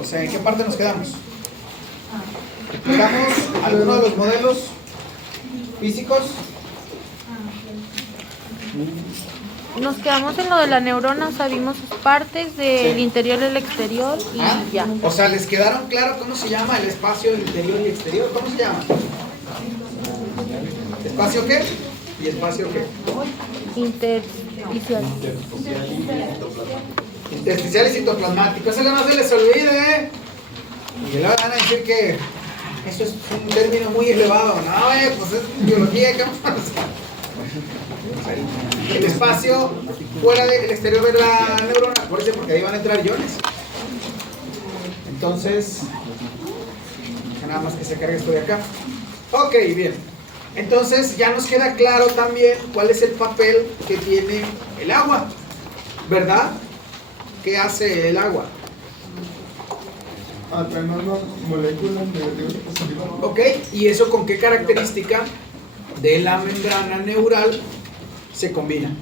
O sea, ¿en qué parte nos quedamos? ¿Explicamos alguno de los modelos físicos? Nos quedamos en lo de la neurona, o sea, vimos sus partes del interior y el exterior y ya. O sea, ¿les quedaron claro cómo se llama el espacio interior y exterior? ¿Cómo se llama? ¿Espacio qué? ¿Y espacio qué? Intersticial. Intersticial y citoplasmático. Eso que no se les olvide. Y luego van a decir que eso es un término muy elevado. No, pues es biología. ¿Qué vamos a hacer? El espacio fuera del exterior de la neurona, acuérdense, porque ahí van a entrar iones. Entonces, nada más que se cargue esto de acá. Ok, bien. Entonces ya nos queda claro también cuál es el papel que tiene el agua, ¿verdad? ¿Qué hace el agua? Atraemos moléculas negativas y positivas. Ok, ¿y eso con qué característica de la membrana neural se combina?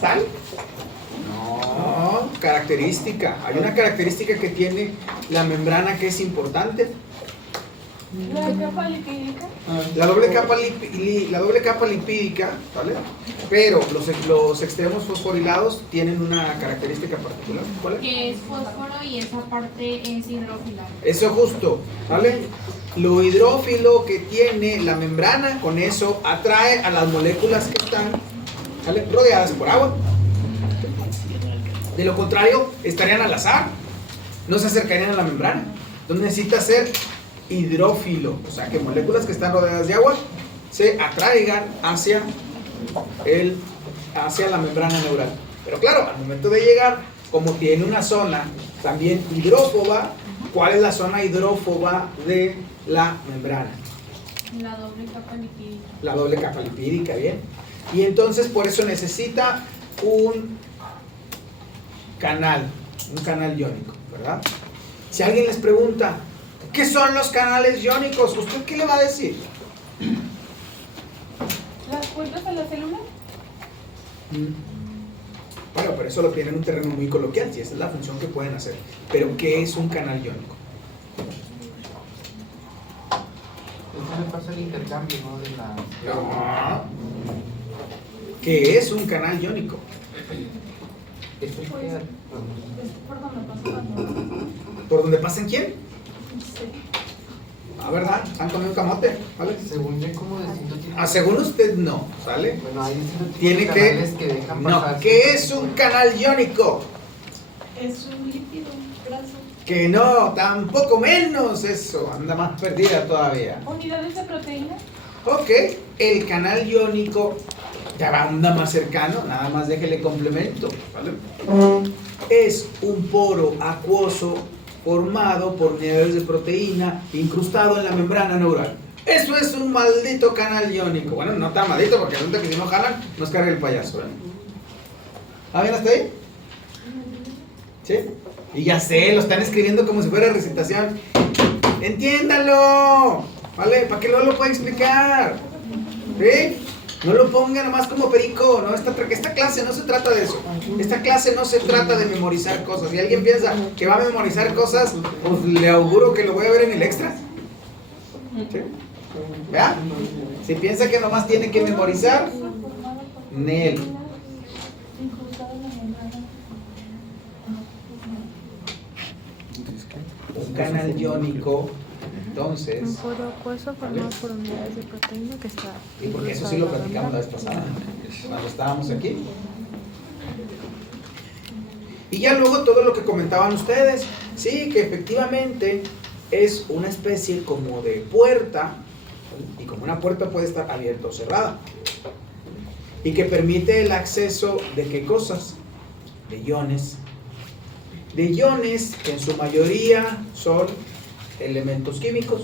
¿Sal? No, característica. Hay una característica que tiene la membrana que es importante. ¿La capa lipídica? La doble capa lipídica, ¿vale? Pero los extremos fosforilados tienen una característica particular. ¿Cuál es? Que es fósforo y esa parte es hidrófila. Eso justo, ¿vale? Lo hidrófilo que tiene la membrana, con eso atrae a las moléculas que están, ¿vale?, rodeadas por agua. De lo contrario, estarían al azar, no se acercarían a la membrana. Entonces necesita ser hidrófilo, o sea que moléculas que están rodeadas de agua se atraigan hacia la membrana neural. Pero claro, al momento de llegar, como tiene una zona también hidrófoba, ¿cuál es la zona hidrófoba de la membrana? La doble capa lipídica. La doble capa lipídica, bien. Y entonces por eso necesita un canal iónico, ¿verdad? Si alguien les pregunta, ¿qué son los canales iónicos? ¿Usted qué le va a decir? ¿Las puertas a la célula? Bueno, pero eso lo tienen en un terreno muy coloquial, y esa es la función que pueden hacer. Pero ¿qué es un canal iónico? Eso le pasa el intercambio, ¿no? De la... No. ¿Qué es un canal iónico? Eso es que... Es por donde pasa la neurona. ¿Por donde pasen quién? Ah, ¿verdad? ¿Han comido camote? ¿Vale? Según yo, como de distintos tipos. Ah, según usted no, ¿sale? Bueno, hay distintos tipos Tiene de canales que dejan pasar. No, ¿qué es un canal iónico? Es un lípido, un graso. Que no, tampoco menos eso, anda más perdida todavía. ¿Unidades de proteína? Ok, el canal iónico ya va anda más cercano, nada más déjele complemento, ¿vale? Es un poro acuoso formado por unidades de proteína incrustado en la membrana neural. Eso es un maldito canal iónico. Bueno, no tan maldito porque resulta que si no jalan, nos carga el payaso, ¿verdad? ¿Ah, bien hasta ahí? ¿Sí? Y ya sé, lo están escribiendo como si fuera recitación. ¡Entiéndalo! ¿Vale? Para que luego lo pueda explicar. ¿Sí? No lo ponga nomás como perico. No, esta clase no se trata de eso. Esta clase no se trata de memorizar cosas. Si alguien piensa que va a memorizar cosas, pues le auguro que lo voy a ver en el extra. ¿Sí? ¿Vea? Si piensa que nomás tiene que memorizar, Nel. Un canal iónico, entonces. Un poro acuoso formado por unidades de proteína que está. Y porque eso sí lo platicamos la vez pasada, cuando estábamos aquí. Y ya luego todo lo que comentaban ustedes, sí, que efectivamente es una especie como de puerta, y como una puerta puede estar abierta o cerrada, y que permite el acceso de qué cosas, de iones que en su mayoría son elementos químicos,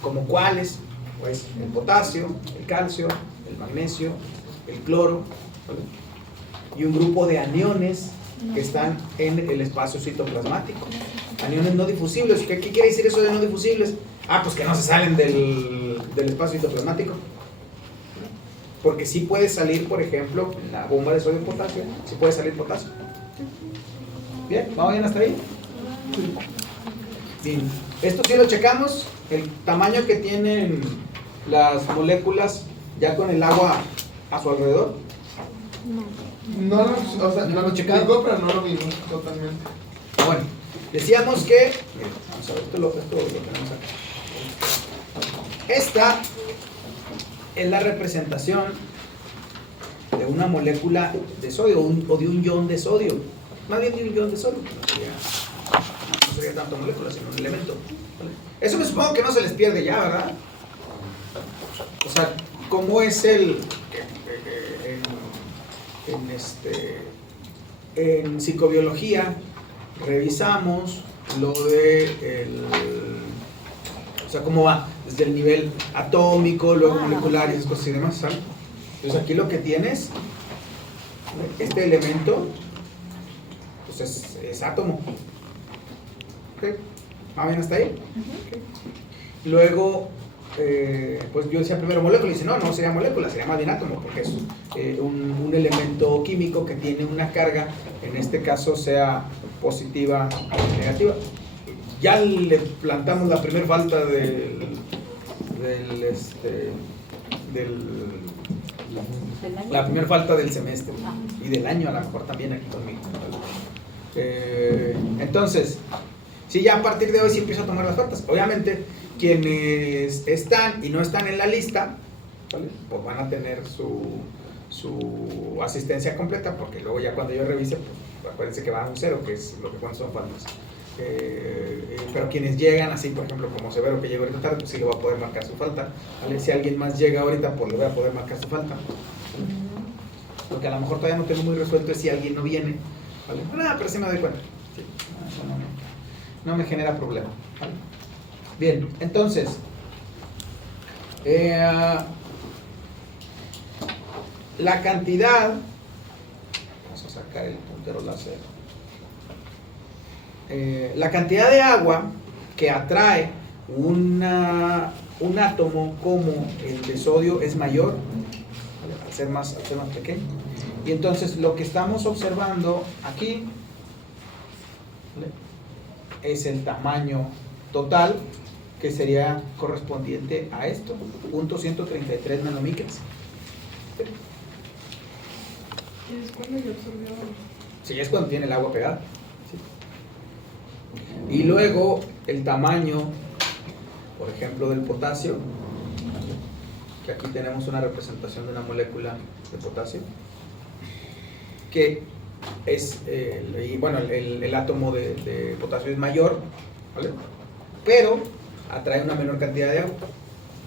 como cuáles, pues el potasio, el calcio, el magnesio, el cloro, ¿vale? Y un grupo de aniones que están en el espacio citoplasmático. Aniones no difusibles. ¿Qué quiere decir eso de no difusibles? Ah, pues que no se salen del espacio citoplasmático. Porque sí puede salir, por ejemplo, en la bomba de sodio y potasio, sí puede salir potasio. Bien, ¿vamos bien hasta ahí? Bien, esto sí lo checamos, el tamaño que tienen las moléculas ya con el agua a su alrededor. No lo, o sea, ¿No lo lo checaron? checamos, pero no lo vimos totalmente. Bueno, decíamos que, vamos a ver, esto lo tenemos acá. Esta es la representación de una molécula de sodio o de un ion de sodio. Más bien de un ion de sodio. No sería tanto molécula, sino un elemento. ¿Vale? Eso me supongo que no se les pierde ya, ¿verdad? O sea, ¿cómo es en psicobiología revisamos lo de o sea, cómo va desde el nivel atómico, luego molecular y esas cosas y demás, ¿sabes? Entonces aquí lo que tienes, este elemento, pues es átomo. ¿Okay? ¿Va bien hasta ahí? Okay. Luego, pues yo decía primero molécula, y dice, no sería molécula, sería más bien átomo, porque es un elemento químico que tiene una carga, en este caso sea positiva o negativa. Ya le plantamos la primera falta la primera falta del semestre y del año a lo mejor también aquí conmigo. Entonces, si ya a partir de hoy sí empiezo a tomar las faltas, obviamente quienes están y no están en la lista, ¿vale? Pues van a tener su asistencia completa, porque luego ya cuando yo revise, pues acuérdense que va a un 0, que es lo que cuando son faltas. Pero quienes llegan, así por ejemplo como Severo que llegó ahorita tarde, pues sí le voy a poder marcar su falta, ¿vale? Si alguien más llega ahorita, pues le voy a poder marcar su falta, porque a lo mejor todavía no tengo muy resuelto si alguien no viene, ¿vale? Pero sí me doy cuenta, sí. No me genera problema, ¿vale? Bien, entonces la cantidad, vamos a sacar el puntero láser. La cantidad de agua que atrae un átomo como el de sodio es mayor, ¿vale? al ser más pequeño. Y entonces lo que estamos observando aquí, ¿vale? es el tamaño total, que sería correspondiente a esto, 0.133 nanomicras. ¿Y es cuando yo absorbió? Sí, es cuando tiene el agua pegada. Sí. Y luego el tamaño, por ejemplo, del potasio, que aquí tenemos una representación de una molécula de potasio, que es, el átomo de potasio es mayor, ¿vale? Pero atrae una menor cantidad de agua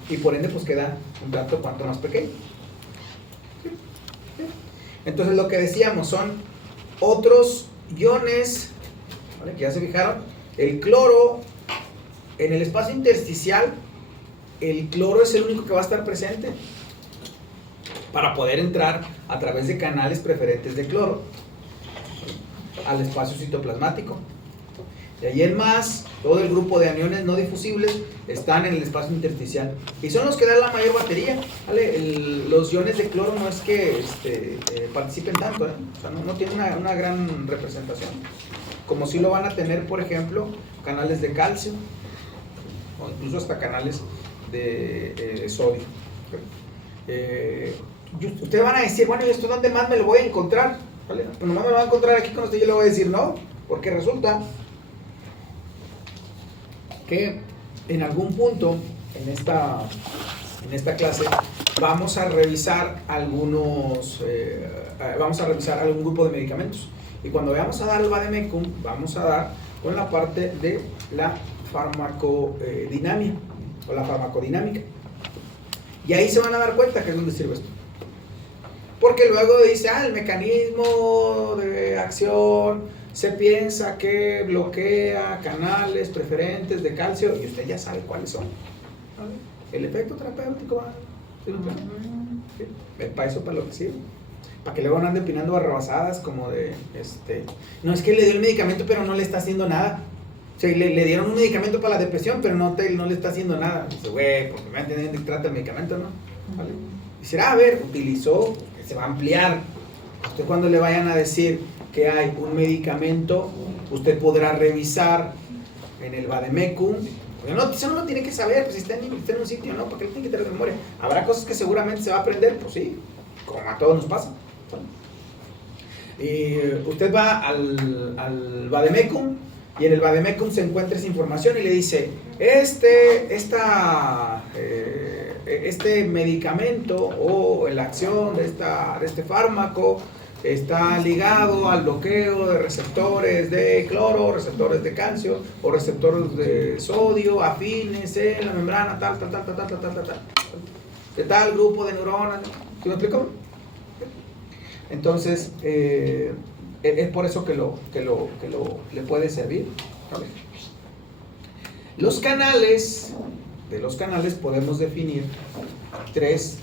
y por ende pues queda un tanto cuanto más pequeño. Entonces lo que decíamos son otros iones, ¿vale? Que ya se fijaron, el cloro en el espacio intersticial, el cloro es el único que va a estar presente para poder entrar a través de canales preferentes de cloro al espacio citoplasmático. De ahí en más, todo el grupo de aniones no difusibles están en el espacio intersticial y son los que dan la mayor batería, ¿vale? Los iones de cloro no es que participen tanto, ¿eh? O sea, no tienen una gran representación, como si lo van a tener, por ejemplo, canales de calcio o incluso hasta canales de sodio. Ustedes van a decir, bueno, ¿y esto dónde más me lo voy a encontrar? ¿Vale? Pues nomás me lo voy a encontrar aquí con usted, yo le voy a decir no, porque resulta que en algún punto en esta clase vamos a revisar algún grupo de medicamentos, y cuando vayamos a dar el vademecum vamos a dar con la parte de la farmacodinámica o la farmacodinámica, y ahí se van a dar cuenta que es donde sirve esto, porque luego dice, el mecanismo de acción se piensa que bloquea canales preferentes de calcio, y usted ya sabe cuáles son, ¿vale? El efecto terapéutico, ¿sí? Para eso, para lo que sirve, para que luego no ande opinando barrabasadas como de no, es que le dio el medicamento pero no le está haciendo nada. O sea, le dieron un medicamento para la depresión pero no le está haciendo nada. Dice, güey, porque me entienden que trata el medicamento, ¿no? ¿Vale? Dice, a ver, utilizó, se va a ampliar. Usted cuando le vayan a decir que hay un medicamento Usted podrá revisar en el Vademecum. No, eso no lo tiene que saber, pues si está en un sitio, ¿no? ¿Para qué lo tiene que tener de memoria? Habrá cosas que seguramente se va a aprender, pues sí, como a todos nos pasa. Y usted va al Vademecum y en el Vademecum se encuentra esa información y le dice, este medicamento o la acción de este fármaco está ligado al bloqueo de receptores de cloro, receptores de calcio o receptores de sodio afines en la membrana tal, de tal grupo de neuronas. ¿Sí me explico? Entonces, es por eso que le puede servir. ¿Vale? De los canales podemos definir tres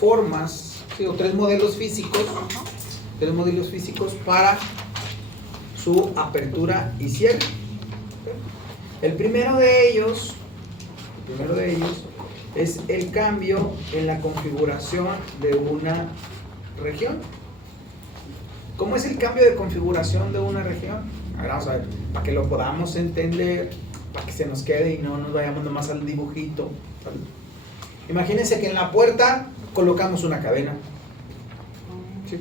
formas, ¿sí? O tres modelos físicos para su apertura y cierre. El primero de ellos es el cambio en la configuración de una región. ¿Cómo es el cambio de configuración de una región? A ver, vamos a ver, para que lo podamos entender, para que se nos quede y no nos vayamos nomás al dibujito. ¿Vale? Imagínense que en la puerta colocamos una cadena. ¿Sí?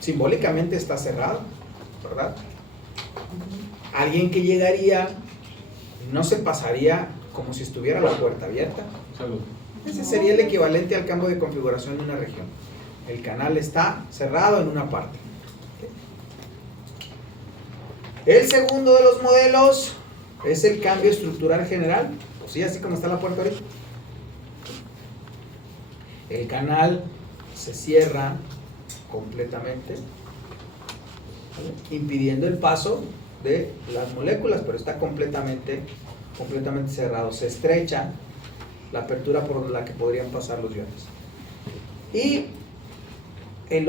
Simbólicamente está cerrado, ¿verdad? Alguien que llegaría no se pasaría como si estuviera la puerta abierta. Salud. Ese sería el equivalente al cambio de configuración de una región. El canal está cerrado en una parte. El segundo de los modelos es el cambio estructural general. Pues sí, así como está la puerta ahorita. El canal se cierra completamente, ¿vale? Impidiendo el paso de las moléculas, pero está completamente cerrado. Se estrecha la apertura por la que podrían pasar los iones. Y el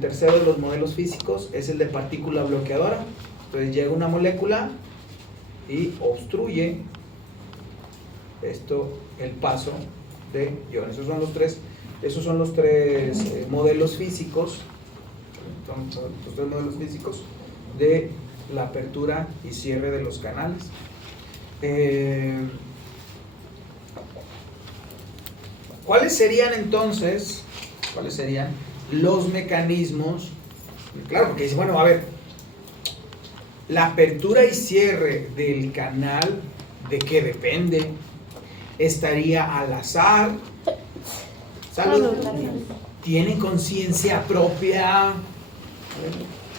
tercero de los modelos físicos es el de partícula bloqueadora. Entonces llega una molécula y obstruye el paso de iones. Esos son los tres modelos físicos. Son los tres modelos físicos de la apertura y cierre de los canales. ¿Cuáles serían entonces los mecanismos? Claro, porque dice, bueno, a ver, la apertura y cierre del canal, ¿de qué depende? ¿Estaría al azar? ¿Salud? ¿Tiene conciencia propia?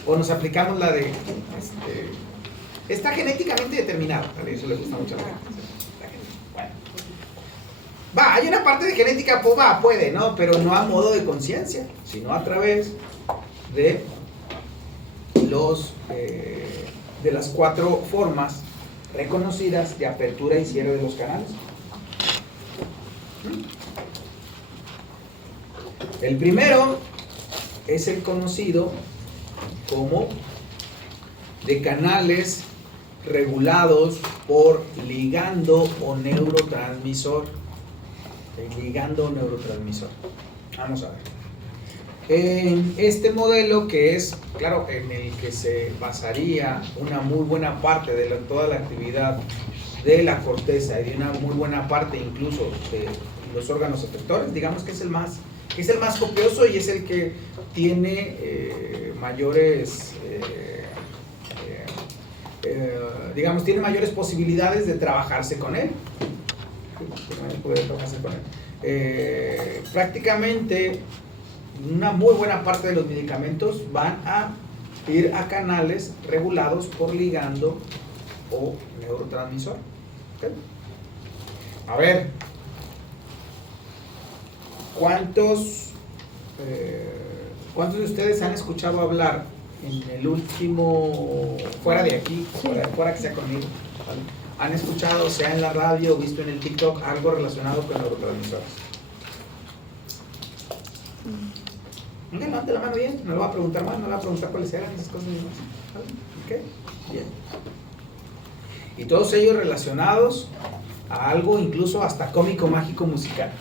¿O nos aplicamos la de está genéticamente determinado? Eso le gusta mucho a la gente. Bueno. Hay una parte de genética, pues puede, ¿no? Pero no a modo de conciencia, sino a través de de las cuatro formas reconocidas de apertura y cierre de los canales. El primero es el conocido como de canales regulados por ligando o neurotransmisor. El ligando o neurotransmisor. Vamos a ver. En este modelo, que es, claro, en el que se basaría una muy buena parte de toda la actividad de la corteza y de una muy buena parte incluso de los órganos efectores, digamos que es el más copioso y es el que tiene tiene mayores posibilidades de trabajarse con él. Prácticamente una muy buena parte de los medicamentos van a ir a canales regulados por ligando o neurotransmisor. ¿Okay? A ver, ¿cuántos de ustedes han escuchado hablar en el último, fuera de aquí, fuera que sea conmigo, ¿vale? ¿Han escuchado, sea en la radio o visto en el TikTok, algo relacionado con neurotransmisores? Levante la mano bien, no le voy a preguntar más, no le voy a preguntar cuáles eran esas cosas mismas. ¿Vale? ¿Okay? Bien. Y todos ellos relacionados a algo incluso hasta cómico, mágico, musical.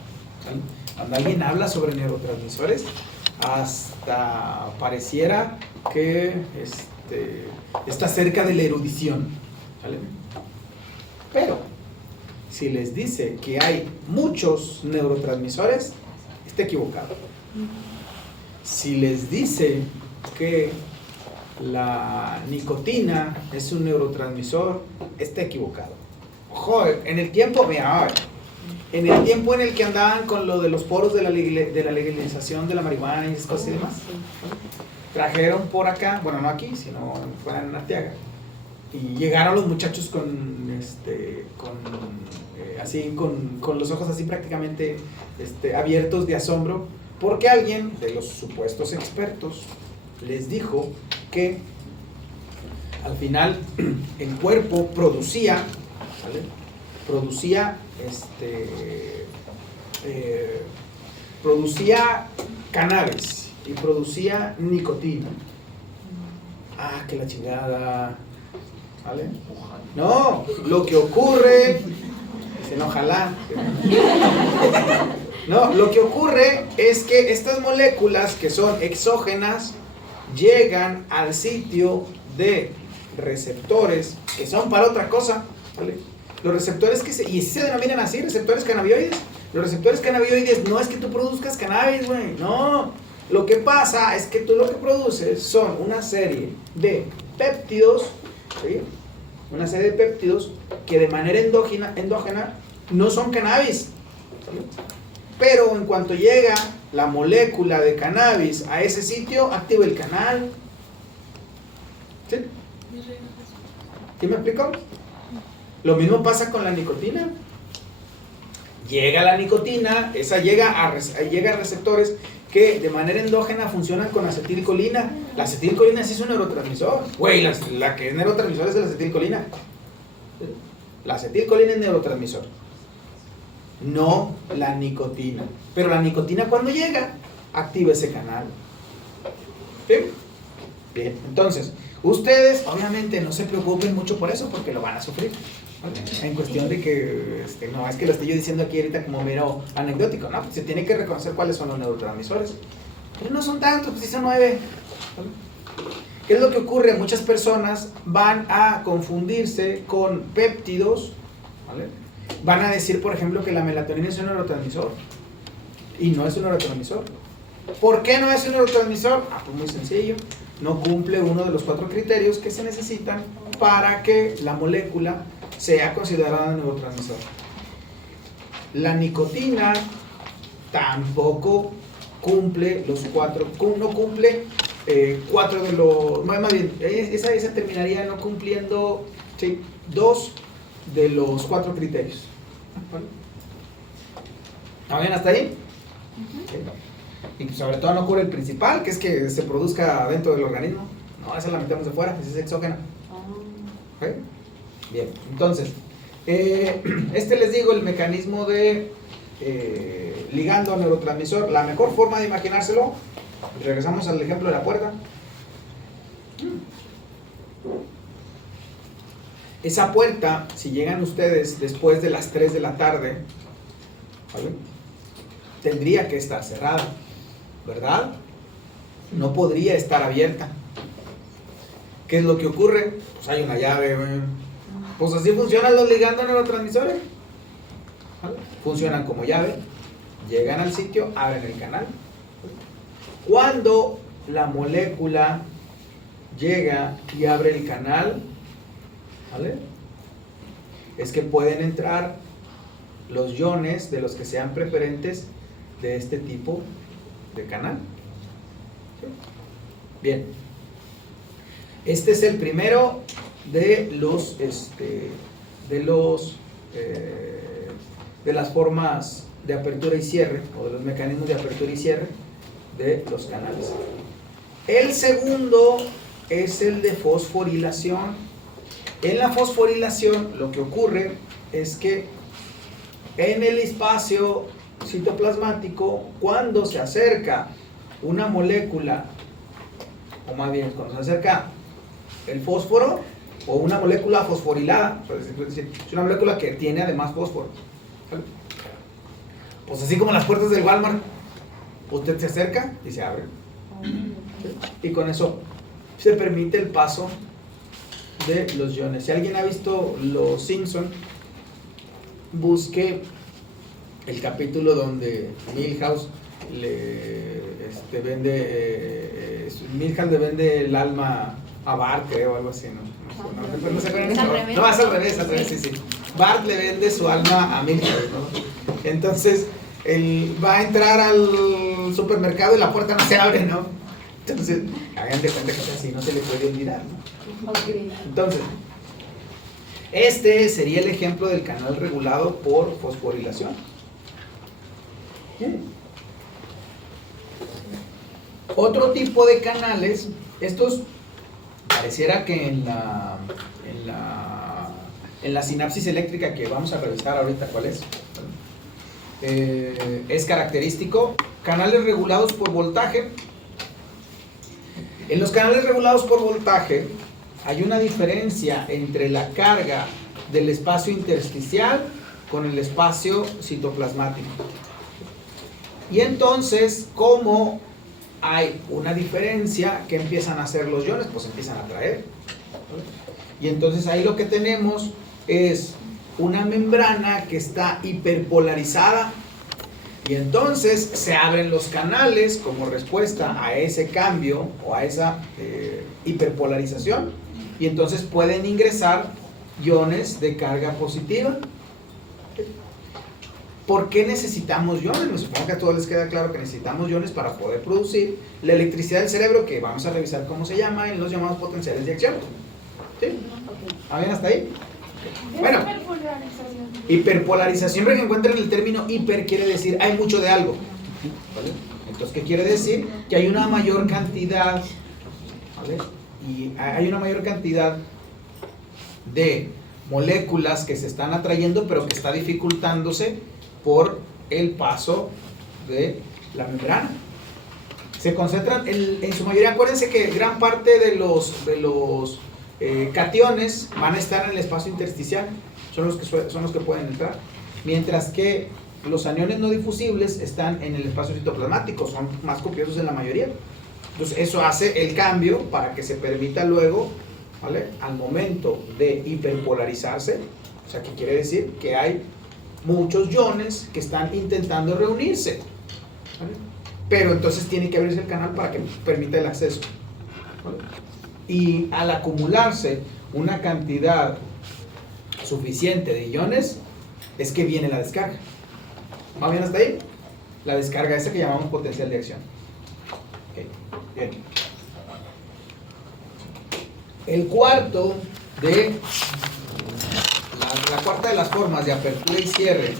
¿Vale? Cuando alguien habla sobre neurotransmisores, hasta pareciera que está cerca de la erudición, ¿vale? Pero si les dice que hay muchos neurotransmisores, está equivocado. Si les dice que la nicotina es un neurotransmisor, está equivocado. Ojo, en el tiempo, mira, en el tiempo en el que andaban con lo de los poros de la legalización de la marihuana y esas cosas y demás, trajeron por acá, bueno, no aquí, sino fuera en Arteaga, y llegaron los muchachos con los ojos así prácticamente abiertos de asombro, porque alguien de los supuestos expertos les dijo que al final el cuerpo producía, ¿vale? Producía cannabis y producía nicotina. Ah, que la chingada, ¿vale? No, lo que ocurre, dicen ojalá. No, lo que ocurre es que estas moléculas que son exógenas llegan al sitio de receptores que son para otra cosa, ¿vale? Los receptores y se denominan así, receptores cannabinoides. Los receptores cannabinoides no es que tú produzcas cannabis, güey, no. Lo que pasa es que tú lo que produces son una serie de péptidos, ¿sí? Una serie de péptidos que de manera endógena no son cannabis, ¿sí? Pero en cuanto llega la molécula de cannabis a ese sitio, activa el canal. ¿Sí? ¿Sí me explico? Lo mismo pasa con la nicotina. Llega la nicotina, esa llega a receptores que de manera endógena funcionan con acetilcolina. La acetilcolina sí es un neurotransmisor. Güey, la que es neurotransmisor es la acetilcolina. La acetilcolina es neurotransmisor, no la nicotina. Pero la nicotina cuando llega, activa ese canal. ¿Sí? Bien, entonces, ustedes obviamente no se preocupen mucho por eso porque lo van a sufrir, ¿vale? En cuestión de que, no es que lo estoy yo diciendo aquí ahorita como mero anecdótico, no, se tiene que reconocer cuáles son los neurotransmisores. Pero no son tantos, pues sí son 9. ¿Vale? ¿Qué es lo que ocurre? Muchas personas van a confundirse con péptidos, ¿vale? Van a decir, por ejemplo, que la melatonina es un neurotransmisor y no es un neurotransmisor. ¿Por qué no es un neurotransmisor? Ah, pues muy sencillo, no cumple uno de los 4 criterios que se necesitan para que la molécula sea considerada neurotransmisor. La nicotina tampoco cumple los 4, no cumple 4 de los, más bien, esa terminaría no cumpliendo, ¿sí?, 2 de los 4 criterios. ¿Vale? ¿Está bien hasta ahí? Sí. Y sobre todo no cubre el principal, que es que se produzca dentro del organismo. No, esa la metemos de fuera, esa es exógena. ¿Okay? Bien, entonces, les digo el mecanismo de ligando a neurotransmisor. La mejor forma de imaginárselo, regresamos al ejemplo de la puerta. Esa puerta, si llegan ustedes después de las 3 de la tarde, ¿vale?, tendría que estar cerrada, ¿verdad? No podría estar abierta. ¿Qué es lo que ocurre? Pues hay una llave, güey. Pues así funcionan los ligandos neurotransmisores, ¿vale? Funcionan como llave, llegan al sitio, abren el canal. Cuando la molécula llega y abre el canal, ¿vale?, es que pueden entrar los iones de los que sean preferentes de este tipo de canal. ¿Sí? Bien, este es el primero de las formas de apertura y cierre, o de los mecanismos de apertura y cierre de los canales. El segundo es el de fosforilación. En la fosforilación lo que ocurre es que en el espacio citoplasmático, cuando se acerca una molécula, o más bien cuando se acerca el fósforo o una molécula fosforilada, es decir, es una molécula que tiene además fósforo, ¿vale? Pues así como las puertas del Walmart, Usted se acerca y se abre. ¿Sí? Y con eso se permite el paso de los iones. Si alguien ha visto Los Simpson, busque el capítulo donde Milhouse Milhouse le vende el alma a Bart, creo, o algo así, ¿no? No se acuerdan de eso. No, es al revés, sí. Bart le vende su alma a Milhouse, ¿no? Entonces, él va a entrar al supermercado y la puerta no se abre, ¿no? Entonces, hagan de cuenta que así no se le puede olvidar, ¿no? Entonces, este sería el ejemplo del canal regulado por fosforilación. Otro tipo de canales, estos pareciera que en la sinapsis eléctrica que vamos a revisar ahorita, ¿cuál es característico. Canales regulados por voltaje. En los canales regulados por voltaje hay una diferencia entre la carga del espacio intersticial con el espacio citoplasmático. Y entonces, ¿cómo hay una diferencia? ¿Qué empiezan a hacer los iones? Pues empiezan a atraer. Y entonces ahí lo que tenemos es una membrana que está hiperpolarizada. Y entonces se abren los canales como respuesta a ese cambio o a esa hiperpolarización. Y entonces pueden ingresar iones de carga positiva. ¿Por qué necesitamos iones? Me supongo que a todos les queda claro que necesitamos iones para poder producir la electricidad del cerebro, que vamos a revisar cómo se llama en los llamados potenciales de acción. ¿Sí? ¿Ah, bien hasta ahí? Bueno, hiperpolarización. Siempre que encuentren el término hiper, quiere decir hay mucho de algo. ¿Vale? Entonces, ¿qué quiere decir? Que hay una mayor cantidad, ¿vale? Y hay una mayor cantidad de moléculas que se están atrayendo, pero que está dificultándose por el paso de la membrana. Se concentran en su mayoría. Acuérdense que gran parte de los cationes van a estar en el espacio intersticial, son los que pueden entrar, mientras que los aniones no difusibles están en el espacio citoplasmático, son más copiosos en la mayoría. Entonces eso hace el cambio para que se permita luego, ¿vale?, al momento de hiperpolarizarse, o sea, que quiere decir que hay muchos iones que están intentando reunirse, ¿vale? Pero entonces tiene que abrirse el canal para que permita el acceso, ¿vale? Y al acumularse una cantidad suficiente de iones, es que viene la descarga. ¿Va bien hasta ahí? La descarga esa que llamamos potencial de acción. Okay, bien. El cuarto de la cuarta de las formas de apertura y cierre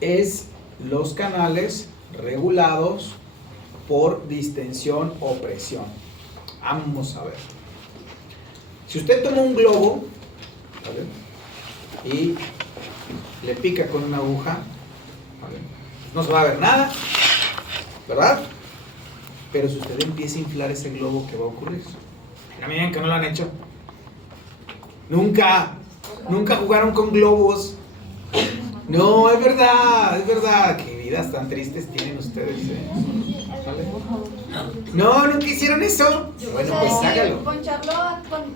es los canales regulados por distensión o presión. Vamos a ver. Si usted toma un globo, ¿vale?, y le pica con una aguja, ¿vale?, no se va a ver nada, ¿verdad? Pero si usted empieza a inflar ese globo, ¿qué va a ocurrir? No me digan que no lo han hecho. Nunca jugaron con globos. No, es verdad. Qué vidas tan tristes tienen ustedes, ¿vale? No, nunca hicieron eso. Bueno, pues hágalo. Poncharlo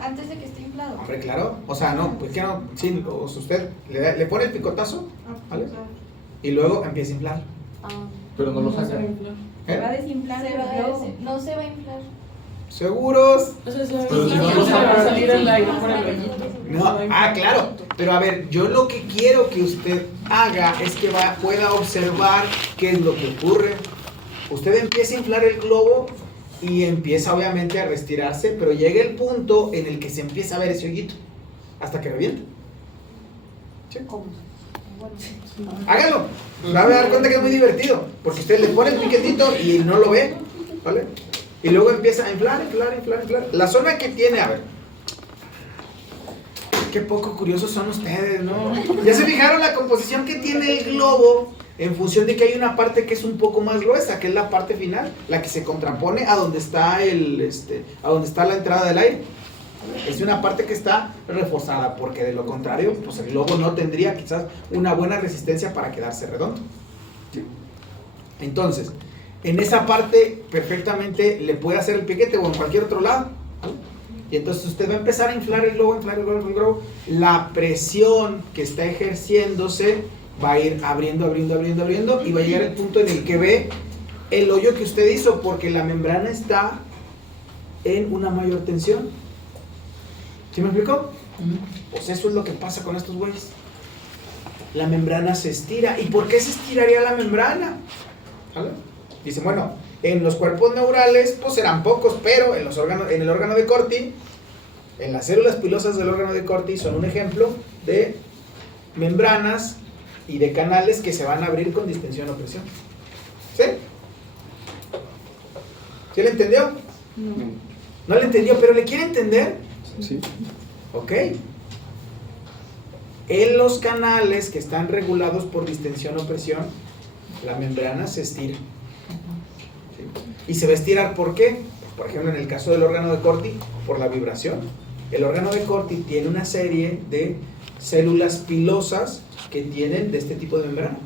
antes de que esté inflado. Hombre, claro. O sea, no, pues que no. Sí, o sea, usted le pone el picotazo, ¿vale?, y luego empieza a inflar. Pero no lo saca. Se va a desinflar. No se va a inflar. ¿Seguros? Pero si no lo va a saca, salir el aire por el hoyito. No, claro. Pero a ver, yo lo que quiero que usted haga es que pueda observar qué es lo que ocurre. Usted empieza a inflar el globo y empieza obviamente a retirarse, pero llega el punto en el que se empieza a ver ese hoyito hasta que revienta. ¿Sí? Hágalo. Va a dar cuenta que es muy divertido, porque usted le pone el piquetito y no lo ve, ¿vale? Y luego empieza a inflar. La zona que tiene, a ver, qué poco curiosos son ustedes, ¿no? ¿Ya se fijaron la composición que tiene el globo en función de que hay una parte que es un poco más gruesa, que es la parte final, la que se contrapone a donde está a donde está la entrada del aire? Es una parte que está reforzada, porque de lo contrario, pues el globo no tendría quizás una buena resistencia para quedarse redondo. ¿Sí? Entonces, en esa parte perfectamente le puede hacer el piquete o en cualquier otro lado. Y entonces usted va a empezar a inflar el globo, inflar el globo, inflar el globo. La presión que está ejerciéndose va a ir abriendo, abriendo, abriendo, abriendo y va a llegar el punto en el que ve el hoyo que usted hizo porque la membrana está en una mayor tensión. ¿Sí me explicó? Pues eso es lo que pasa con estos güeyes. La membrana se estira. ¿Y por qué se estiraría la membrana? ¿Vale? Dicen, bueno, en los cuerpos neurales pues serán pocos, pero en el órgano de Corti, en las células pilosas del órgano de Corti son un ejemplo de membranas y de canales que se van a abrir con distensión o presión. ¿Sí? ¿Sí le entendió? No le entendió, pero ¿le quiere entender? Sí. Ok. En los canales que están regulados por distensión o presión, la membrana se estira. ¿Sí? ¿Y se va a estirar por qué? Por ejemplo, en el caso del órgano de Corti, por la vibración. El órgano de Corti tiene una serie de células pilosas que tienen de este tipo de membrana.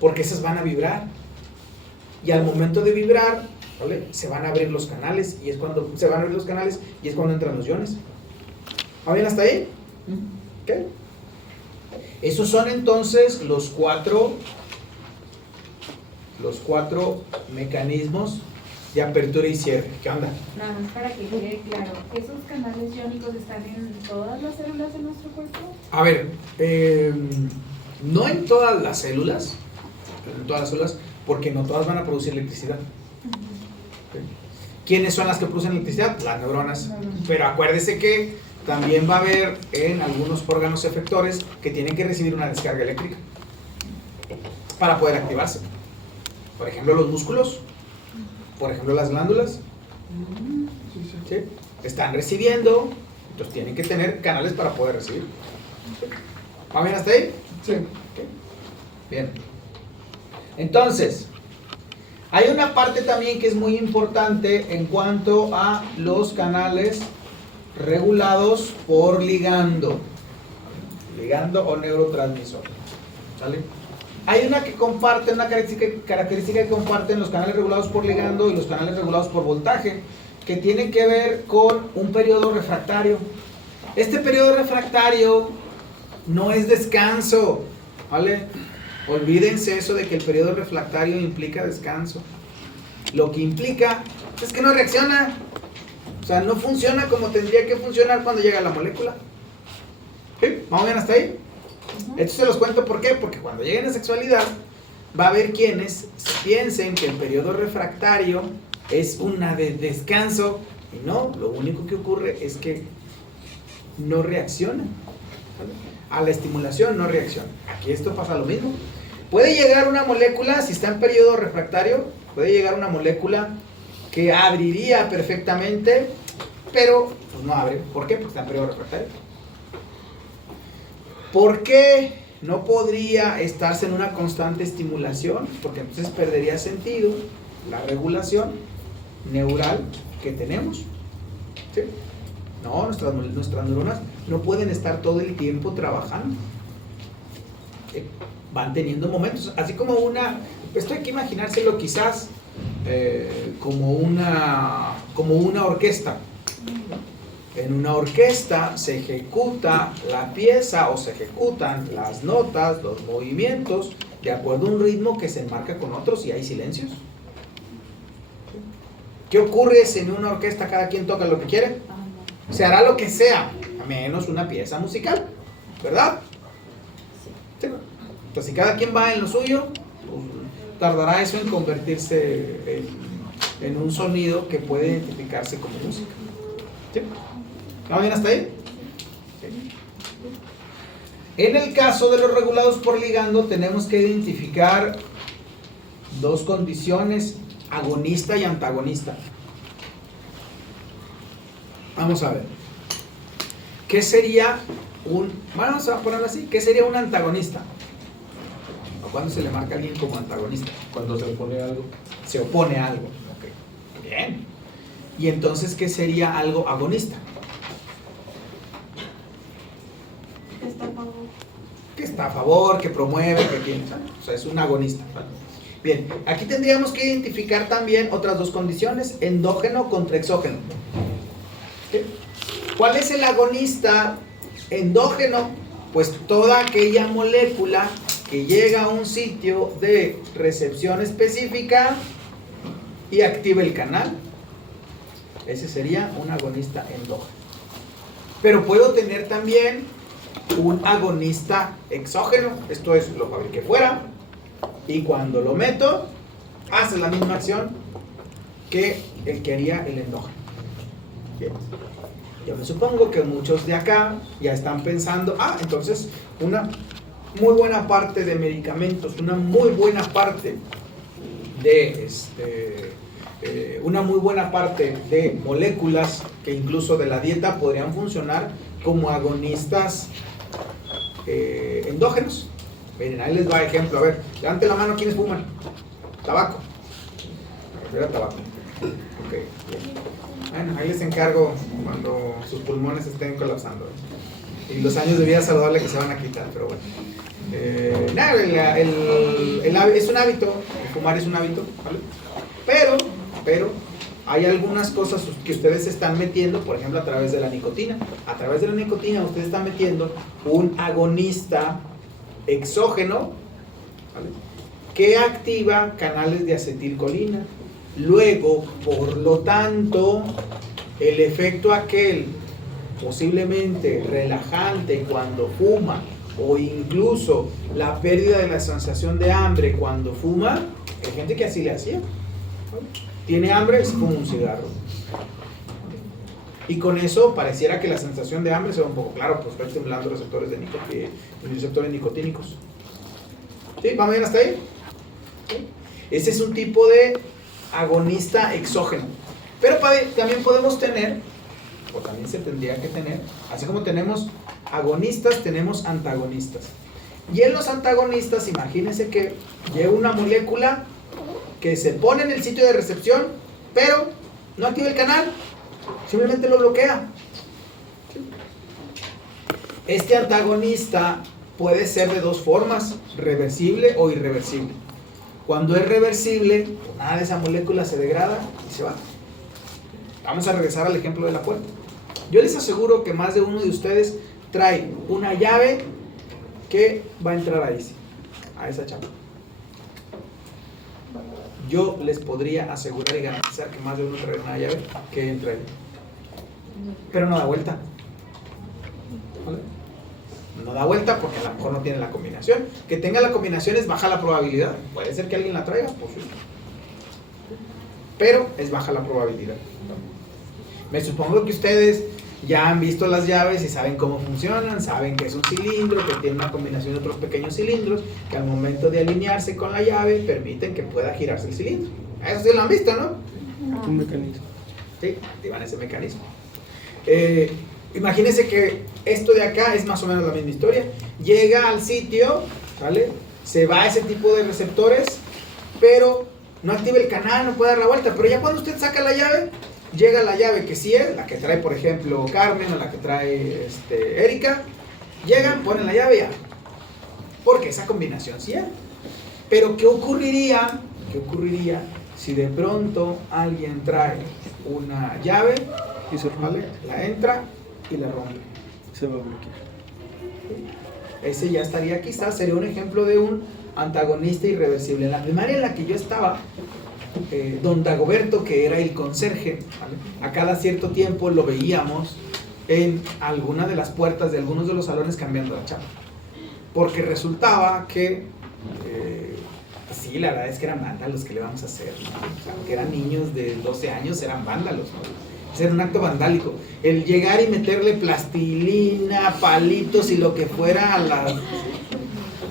Porque esas van a vibrar. Y al momento de vibrar, ¿vale?, se van a abrir los canales y es cuando entran los iones. ¿Va bien hasta ahí? ¿Okay? Esos son entonces los cuatro mecanismos de apertura y cierre. ¿Qué onda? Nada más para que quede claro, ¿esos canales iónicos están en todas las células de nuestro cuerpo? A ver, no en todas las células, porque no todas van a producir electricidad. ¿Okay? ¿Quiénes son las que producen electricidad? Las neuronas. Pero acuérdese que también va a haber en algunos órganos efectores que tienen que recibir una descarga eléctrica para poder activarse. Por ejemplo, los músculos, por ejemplo, las glándulas. ¿Sí? Están recibiendo, entonces tienen que tener canales para poder recibir. ¿Va bien hasta ahí? Sí. Okay. Bien. Entonces, hay una parte también que es muy importante en cuanto a los canales regulados por ligando o neurotransmisor. ¿Sale? Hay una característica que comparten los canales regulados por ligando y los canales regulados por voltaje, que tienen que ver con un periodo refractario. Este periodo refractario no es descanso, ¿vale? Olvídense eso de que el periodo refractario implica descanso. Lo que implica es que no reacciona. O sea, no funciona como tendría que funcionar cuando llega la molécula. ¿Sí? ¿Vamos bien hasta ahí? Esto se los cuento ¿por qué? Porque cuando lleguen a sexualidad va a haber quienes piensen que el periodo refractario es una de descanso y no, lo único que ocurre es que no reacciona, ¿vale? A la estimulación no reacciona. Aquí esto pasa lo mismo. Puede llegar una molécula, si está en periodo refractario, puede llegar una molécula que abriría perfectamente, pero pues no abre. ¿Por qué? Porque está en periodo refractario. ¿Por qué no podría estarse en una constante estimulación? Porque entonces perdería sentido la regulación neural que tenemos. ¿Sí? No, nuestras neuronas no pueden estar todo el tiempo trabajando. Van teniendo momentos, así como esto hay que imaginárselo quizás como una orquesta. En una orquesta se ejecuta la pieza o se ejecutan las notas, los movimientos, de acuerdo a un ritmo que se enmarca con otros y hay silencios. ¿Qué ocurre si en una orquesta cada quien toca lo que quiere? Se hará lo que sea, a menos una pieza musical, ¿verdad? Sí. Entonces, si cada quien va en lo suyo, pues, tardará eso en convertirse en un sonido que puede identificarse como música. ¿Sí? ¿Va bien hasta ahí? Sí. En el caso de los regulados por ligando, tenemos que identificar dos condiciones, agonista y antagonista. Vamos a ver. ¿Qué sería vamos a ponerlo así, ¿qué sería un antagonista? ¿O cuándo se le marca a alguien como antagonista? Cuando se opone a algo. Se opone a algo. Ok. Bien. Y entonces, ¿qué sería algo agonista? Está a favor. Que está a favor, que promueve, que tiene, ¿sabes? O sea, es un agonista, ¿vale? Bien, aquí tendríamos que identificar también otras dos condiciones, endógeno contra exógeno. ¿Sí? ¿Cuál es el agonista endógeno? Pues toda aquella molécula que llega a un sitio de recepción específica y activa el canal. Ese sería un agonista endógeno. Pero puedo tener también un agonista exógeno. Esto es, lo fabriqué fuera y cuando lo meto hace la misma acción que el que haría el endógeno. Bien. Yo me supongo que muchos de acá ya están pensando, entonces una muy buena parte de medicamentos, una muy buena parte de moléculas que incluso de la dieta podrían funcionar como agonistas endógenos. Miren, ahí les va ejemplo. A ver, levante la mano quienes fuman. Tabaco. Me refiero a tabaco. Ok, bien. Bueno, ahí les encargo cuando sus pulmones estén colapsando. Y los años de vida saludable que se van a quitar, pero bueno. Es un hábito, fumar es un hábito, ¿vale? Pero hay algunas cosas que ustedes están metiendo, por ejemplo, a través de la nicotina. A través de la nicotina ustedes están metiendo un agonista exógeno, ¿vale?, que activa canales de acetilcolina. Luego, por lo tanto, el efecto aquel posiblemente relajante cuando fuma, o incluso la pérdida de la sensación de hambre cuando fuma, hay gente que así le hacía. Tiene hambre, se fuma un cigarro. Y con eso pareciera que la sensación de hambre se va un poco, claro, pues está estimulando receptores receptores nicotínicos. ¿Sí? ¿Vamos bien hasta ahí? ¿Sí? Ese es un tipo de agonista exógeno. Pero también podemos tener, o también se tendría que tener, así como tenemos agonistas, tenemos antagonistas. Y en los antagonistas, imagínense que llega una molécula que se pone en el sitio de recepción, pero no activa el canal, simplemente lo bloquea. Este antagonista puede ser de dos formas, reversible o irreversible. Cuando es reversible, nada de esa molécula se degrada y se va. Vamos a regresar al ejemplo de la puerta. Yo les aseguro que más de uno de ustedes trae una llave que va a entrar ahí, a esa chapa. Yo les podría asegurar y garantizar que más de uno trae una llave que entra ahí. Pero no da vuelta. ¿Vale? No da vuelta porque a lo mejor no tiene la combinación. Que tenga la combinación es baja la probabilidad. Puede ser que alguien la traiga, pues sí. Pero es baja la probabilidad. Me supongo que ustedes ya han visto las llaves y saben cómo funcionan, saben que es un cilindro, que tiene una combinación de otros pequeños cilindros, que al momento de alinearse con la llave permiten que pueda girarse el cilindro. Eso sí lo han visto, ¿no? Un mecanismo. Sí, activan ese mecanismo. Imagínense que esto de acá es más o menos la misma historia. Llega al sitio, ¿vale? Se va a ese tipo de receptores, pero no activa el canal, no puede dar la vuelta. Pero ya cuando usted saca la llave, llega la llave que sí es, la que trae, por ejemplo, Carmen o la que trae Erika. Llegan, ponen la llave y ya. Porque esa combinación sí es. Pero ¿qué ocurriría si de pronto alguien trae una llave, ¿vale?, la entra y la rompe? Se va a bloquear. Ese ya estaría, quizás sería un ejemplo de un antagonista irreversible. En la primaria en la que yo estaba, don Dagoberto, que era el conserje, ¿vale?, a cada cierto tiempo lo veíamos en alguna de las puertas de algunos de los salones cambiando la chapa, porque resultaba que sí, la verdad es que eran vándalos. ¿Qué le vamos a hacer, no? O sea, que eran niños de 12 años, eran vándalos, ¿no? Era un acto vandálico el llegar y meterle plastilina, palitos y lo que fuera a las...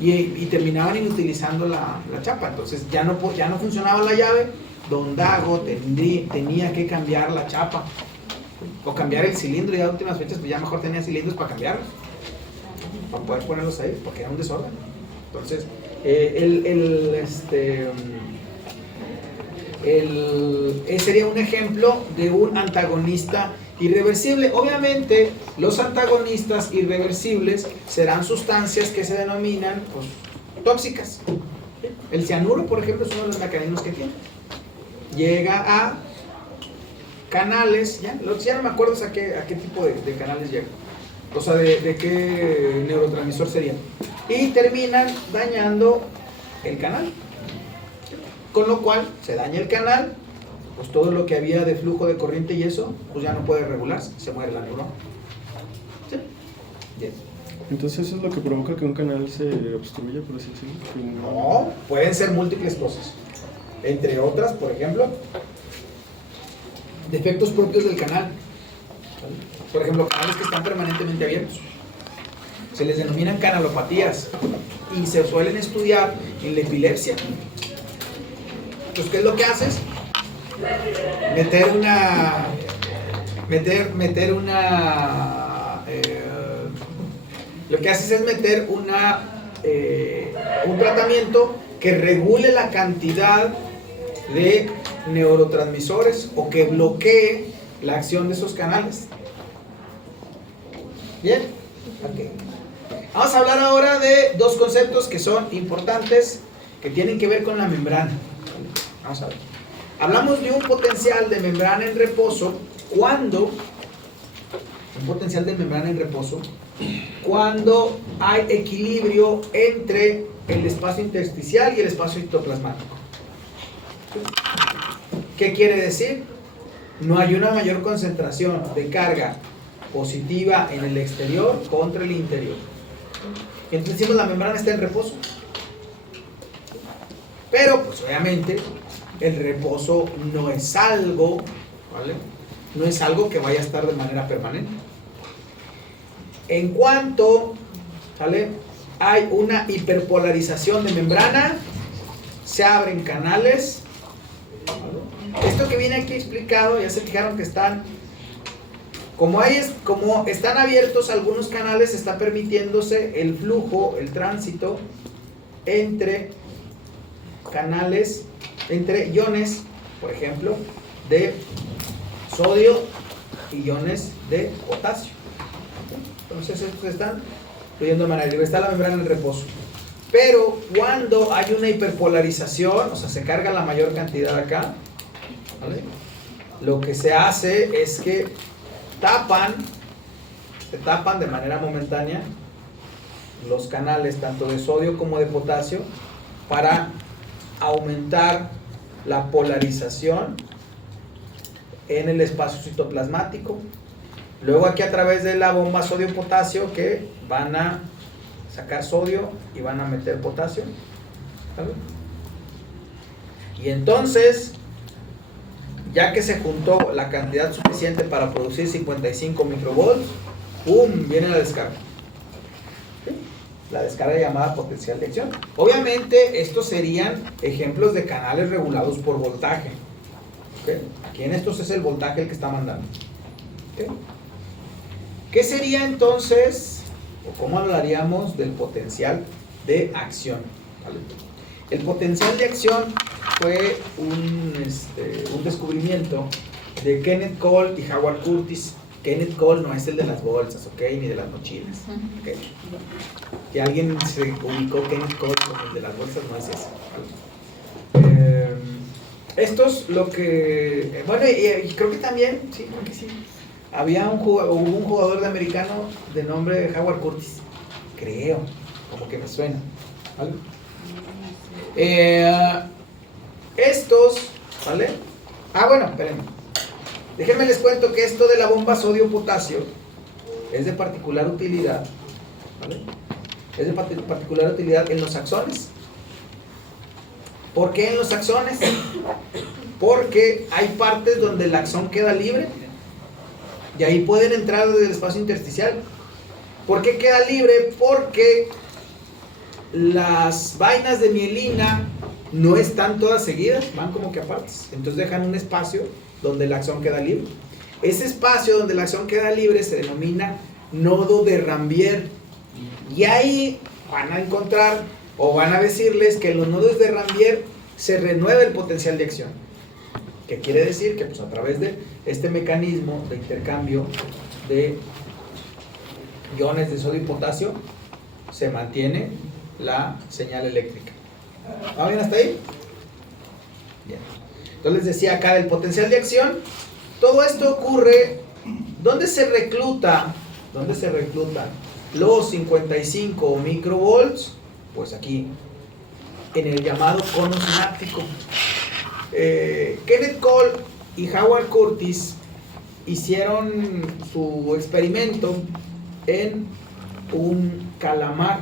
Y terminaban inutilizando la chapa. Entonces ya no funcionaba la llave. Don Dago tenía que cambiar la chapa o cambiar el cilindro. Ya a últimas fechas pues ya mejor tenía cilindros para cambiarlos, para poder ponerlos ahí, porque era un desorden. Entonces sería un ejemplo de un antagonista irreversible. Obviamente los antagonistas irreversibles serán sustancias que se denominan, pues, tóxicas. El cianuro, por ejemplo, es uno de los mecanismos que tiene. Llega a canales, ya no me acuerdo a qué tipo de canales llega. O sea, de qué neurotransmisor sería. Y terminan dañando el canal. Con lo cual, se daña el canal, pues todo lo que había de flujo de corriente y eso, pues ya no puede regularse, se muere la neurona. ¿Sí? Bien. Entonces eso es lo que provoca que un canal se obstruya, por así decirlo. No, pueden ser múltiples cosas. Entre otras, por ejemplo, defectos propios del canal. Por ejemplo, canales que están permanentemente abiertos. Se les denominan canalopatías y se suelen estudiar en la epilepsia. Entonces, ¿qué es lo que haces? Lo que haces es meter un tratamiento que regule la cantidad de neurotransmisores o que bloquee la acción de esos canales. Bien, ok. Vamos a hablar ahora de dos conceptos que son importantes, que tienen que ver con la membrana. Vamos a ver. Hablamos de un potencial de membrana en reposo cuando hay equilibrio entre el espacio intersticial y el espacio citoplasmático. ¿Qué quiere decir? No hay una mayor concentración de carga positiva en el exterior contra el interior. Entonces decimos la membrana está en reposo. Pero pues obviamente el reposo no es algo, ¿vale? No es algo que vaya a estar de manera permanente. En cuanto, ¿vale?, hay una hiperpolarización de membrana, se abren canales. ¿Vale? Esto que viene aquí explicado, ya se fijaron que están, como están abiertos algunos canales, está permitiéndose el flujo, el tránsito entre canales, entre iones, por ejemplo, de sodio y iones de potasio. Entonces estos están fluyendo de manera libre. Está la membrana en reposo. Pero cuando hay una hiperpolarización, o sea, se carga la mayor cantidad acá, ¿vale?, lo que se hace es que se tapan de manera momentánea los canales tanto de sodio como de potasio para aumentar la polarización en el espacio citoplasmático. Luego aquí a través de la bomba sodio-potasio que van a sacar sodio y van a meter potasio, ¿vale? Y entonces, ya que se juntó la cantidad suficiente para producir 55 microvolts, ¡pum!, viene la descarga. ¿Sí? La descarga llamada potencial de acción. Obviamente estos serían ejemplos de canales regulados por voltaje. ¿Okay? Aquí en estos es el voltaje el que está mandando. ¿Okay? ¿Qué sería entonces, o cómo hablaríamos del potencial de acción? ¿Vale? El potencial de acción fue un descubrimiento de Kenneth Cole y Howard Curtis. Kenneth Cole no es el de las bolsas, ¿ok?, ni de las mochilas. ¿Okay? Que alguien se ubicó Kenneth Cole como el de las bolsas, no es ese. ¿Vale? Estos lo que... Bueno, y creo que también, sí, creo que sí. Hubo un jugador de americano de nombre Howard Curtis. Creo, como que me suena. ¿Vale? Estos, ¿vale? Bueno, espérenme. Déjenme les cuento que esto de la bomba sodio-potasio es de particular utilidad, ¿vale? Es de particular utilidad en los axones. ¿Por qué en los axones? Porque hay partes donde el axón queda libre y ahí pueden entrar desde el espacio intersticial. ¿Por qué queda libre? Porque las vainas de mielina no están todas seguidas, van como que apartes. Entonces dejan un espacio donde el axón queda libre. Ese espacio donde el axón queda libre se denomina nodo de Rambier. Y ahí van a encontrar o van a decirles que en los nodos de Rambier se renueva el potencial de acción. ¿Qué quiere decir? Que pues a través de este mecanismo de intercambio de iones de sodio y potasio se mantiene la señal eléctrica. ¿Va bien hasta ahí? Bien. Entonces les decía acá del potencial de acción. Todo esto ocurre. ¿Dónde se recluta? ¿Dónde se reclutan los 55 microvolts? Pues aquí, en el llamado cono sináptico. Kenneth Cole y Howard Curtis hicieron su experimento en un calamar.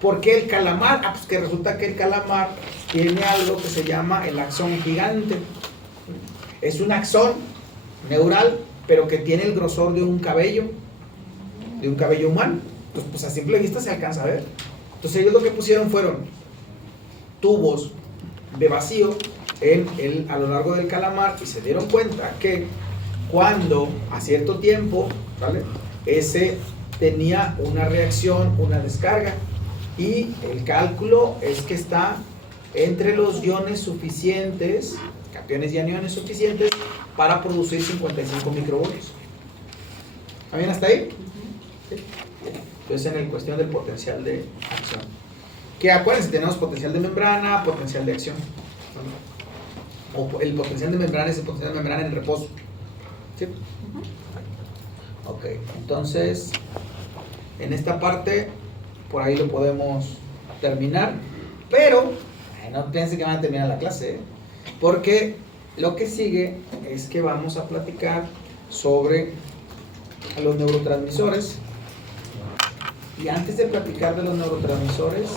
¿Por qué el calamar? Pues que resulta que el calamar tiene algo que se llama el axón gigante. Es un axón neural, pero que tiene el grosor de un cabello humano. Entonces, pues a simple vista se alcanza a ver. Entonces ellos lo que pusieron fueron tubos de vacío a lo largo del calamar y se dieron cuenta que cuando a cierto tiempo, ¿vale?, ese tenía una reacción, una descarga, y el cálculo es que está entre los iones suficientes, cationes y aniones suficientes para producir 55 microvoltios. ¿Está bien hasta ahí? ¿Sí? Entonces, en el cuestión del potencial de acción, que acuérdense, tenemos potencial de membrana, potencial de acción, o el potencial de membrana es el potencial de membrana en reposo. ¿Sí? Ok, entonces en esta parte por ahí lo podemos terminar, pero no piensen que van a terminar la clase, porque lo que sigue es que vamos a platicar sobre los neurotransmisores. Y antes de platicar de los neurotransmisores,